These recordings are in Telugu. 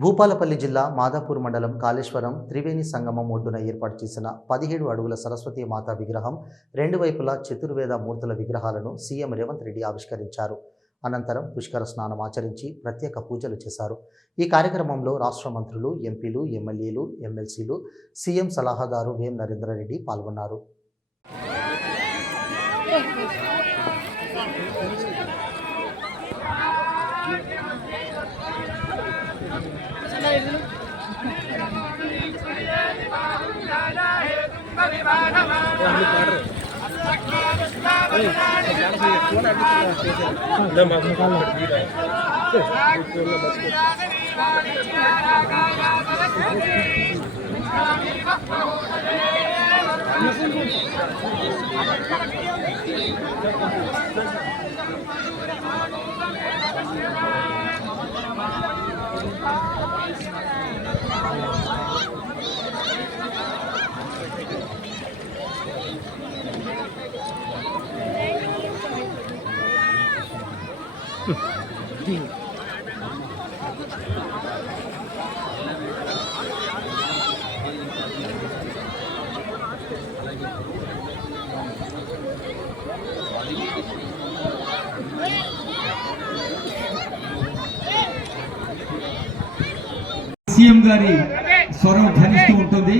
భూపాలపల్లి జిల్లా మాదాపూర్ మండలం కాళేశ్వరం త్రివేణి సంగమం ఒడ్డున ఏర్పాటు చేసిన 17 అడుగుల సరస్వతీ మాతా విగ్రహం రెండు వైపులా చతుర్వేద మూర్తుల విగ్రహాలను సీఎం రేవంత్ రెడ్డి ఆవిష్కరించారు. అనంతరం పుష్కర స్నానం ఆచరించి ప్రత్యేక పూజలు చేశారు. ఈ కార్యక్రమంలో రాష్ట్ర మంత్రులు, ఎంపీలు, ఎమ్మెల్యేలు, ఎమ్మెల్సీలు, సీఎం సలహాదారు వేం నరేంద్రరెడ్డి పాల్గొన్నారు. సీఎం గారి స్వరం ధ్వనిస్తూ ఉంటుంది.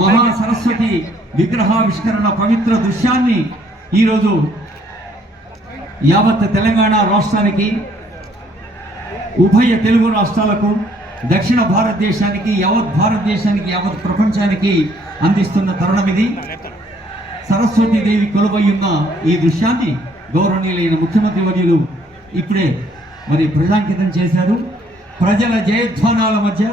మహా సరస్వతి విగ్రహావిష్కరణ పవిత్ర దృశ్యాన్ని ఈరోజు యావత్ తెలంగాణ రాష్ట్రానికి, ఉభయ తెలుగు రాష్ట్రాలకు, దక్షిణ భారతదేశానికి, యావత్ భారతదేశానికి, యావత్ ప్రపంచానికి అందిస్తున్న తరుణం ఇది. సరస్వతీదేవి కొలువై ఉన్న ఈ దృశ్యాన్ని గౌరవనీయులైన ముఖ్యమంత్రి వర్యులు ఇప్పుడే ప్రజాంకితం చేశారు. ప్రజల జయధ్వానాల మధ్య